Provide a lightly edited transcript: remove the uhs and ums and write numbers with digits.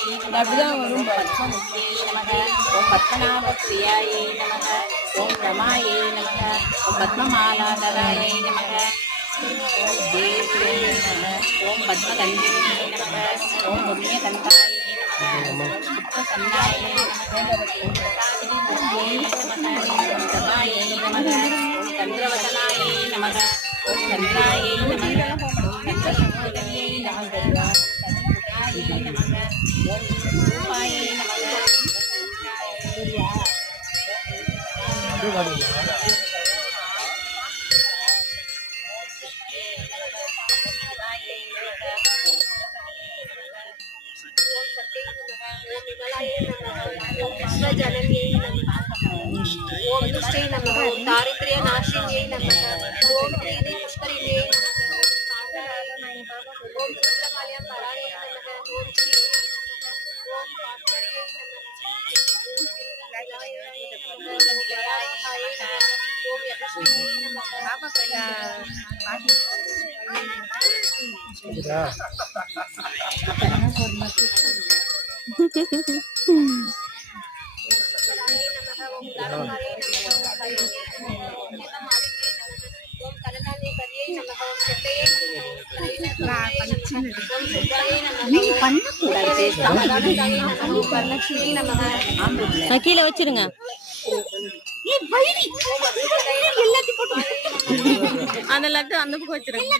அப்படிதான் வரும். பத்மமுக்தியை நமக. ஓம் பத்மநாப பிரியாயை நமக. ஓம் ரமாயை நமக. ஓம் பத்மமாலாதராயை நமக. ஓம் தேவ்யை நமக. ஓம் பத்மகந்தியை நமக. ஓம் புண்ணியகந்தாயை நமக. ஓம் புத்தசன்னாயை நமக. ஓம் பிரசாதினியை நமக. ஓம் சபாயை நமக. ஓம் சந்திரவதனாயை நமக. ஓம் சந்திராயை நமக. ஓம் சந்திரசங்கோதரியை நமக. ஓம் நமக. ஓம் ரூபாயை நமக. ओम दुष्टै नमः। ओम दारिद्र्य नाशिन्यै नमः। ओम दीदी पुष्करिण्यै नमः। ओम सुब्रह्मण्यं परायै नमः। ओम श्री नमः। ओम भास्कर्यै नमः। ओम गयाय नमः। ओम यशस्विन्यै கீழே வச்சிருங்க. அந்த லட்டு அந்த பக்கம் வச்சிருங்க.